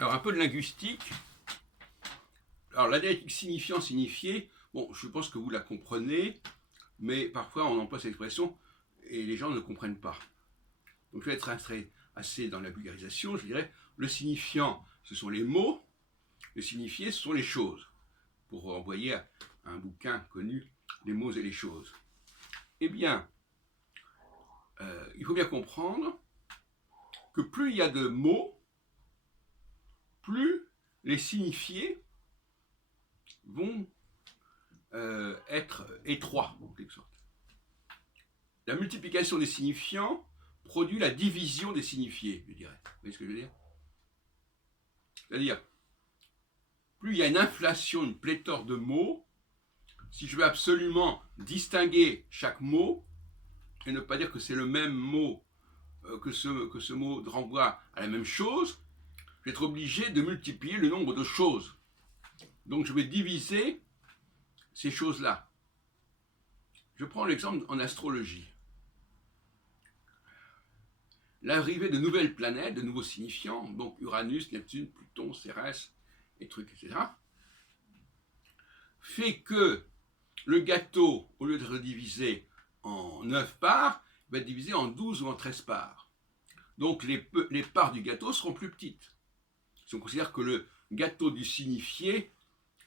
Alors, un peu de linguistique. Alors, la dialectique signifiant-signifié, bon, je pense que vous la comprenez, mais parfois on emploie cette expression et les gens ne comprennent pas. Donc, je vais être assez dans la vulgarisation, je dirais, le signifiant, ce sont les mots, le signifié, ce sont les choses. Pour envoyer à un bouquin connu, Les mots et les choses. Eh bien, il faut bien comprendre que plus il y a de mots, plus les signifiés vont être étroits, en quelque sorte. La multiplication des signifiants produit la division des signifiés, je dirais. Vous voyez ce que je veux dire? C'est-à-dire, plus il y a une inflation, une pléthore de mots, si je veux absolument distinguer chaque mot, et ne pas dire que c'est le même mot, que ce mot renvoie à la même chose, je vais être obligé de multiplier le nombre de choses. Donc je vais diviser ces choses-là. Je prends l'exemple en astrologie. L'arrivée de nouvelles planètes, de nouveaux signifiants, donc Uranus, Neptune, Pluton, Cérès, et trucs, etc., fait que le gâteau, au lieu d'être divisé en 9 parts, va être divisé en 12 ou en 13 parts. Donc les parts du gâteau seront plus petites. Si on considère que le gâteau du signifié,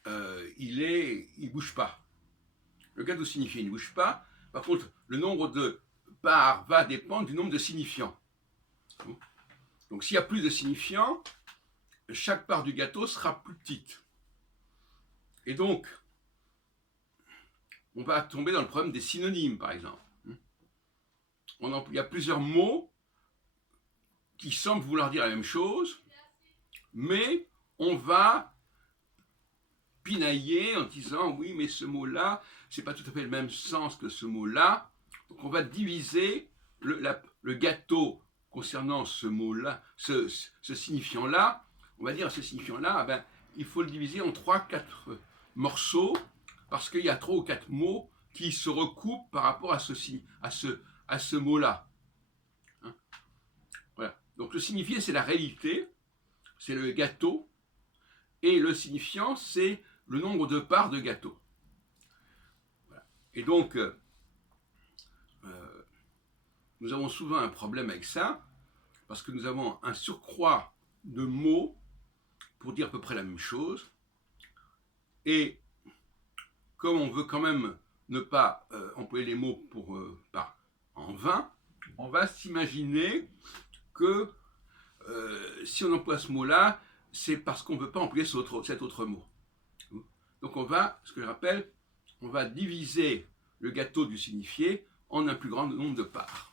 il bouge pas. Le gâteau signifié ne bouge pas. Par contre, le nombre de parts va dépendre du nombre de signifiants. Donc s'il y a plus de signifiants, chaque part du gâteau sera plus petite. Et donc, on va tomber dans le problème des synonymes, par exemple. Il y a plusieurs mots qui semblent vouloir dire la même chose, mais on va pinailler en disant oui, mais ce mot-là, c'est pas tout à fait le même sens que ce mot-là. Donc on va diviser le gâteau concernant ce mot-là, ce signifiant-là. On va dire à ce signifiant-là, ben, il faut le diviser en 3-4 morceaux parce qu'il y a 3 ou 4 mots qui se recoupent par rapport à ce mot-là. Hein? Voilà. Donc le signifié, c'est la réalité, c'est le gâteau, et le signifiant, c'est le nombre de parts de gâteau. Voilà. Et donc, nous avons souvent un problème avec ça, parce que nous avons un surcroît de mots pour dire à peu près la même chose, et comme on veut quand même ne pas employer les mots en vain, on va s'imaginer que si on emploie ce mot-là, c'est parce qu'on ne veut pas employer cet autre mot. Donc on va, ce que je rappelle, on va diviser le gâteau du signifié en un plus grand nombre de parts.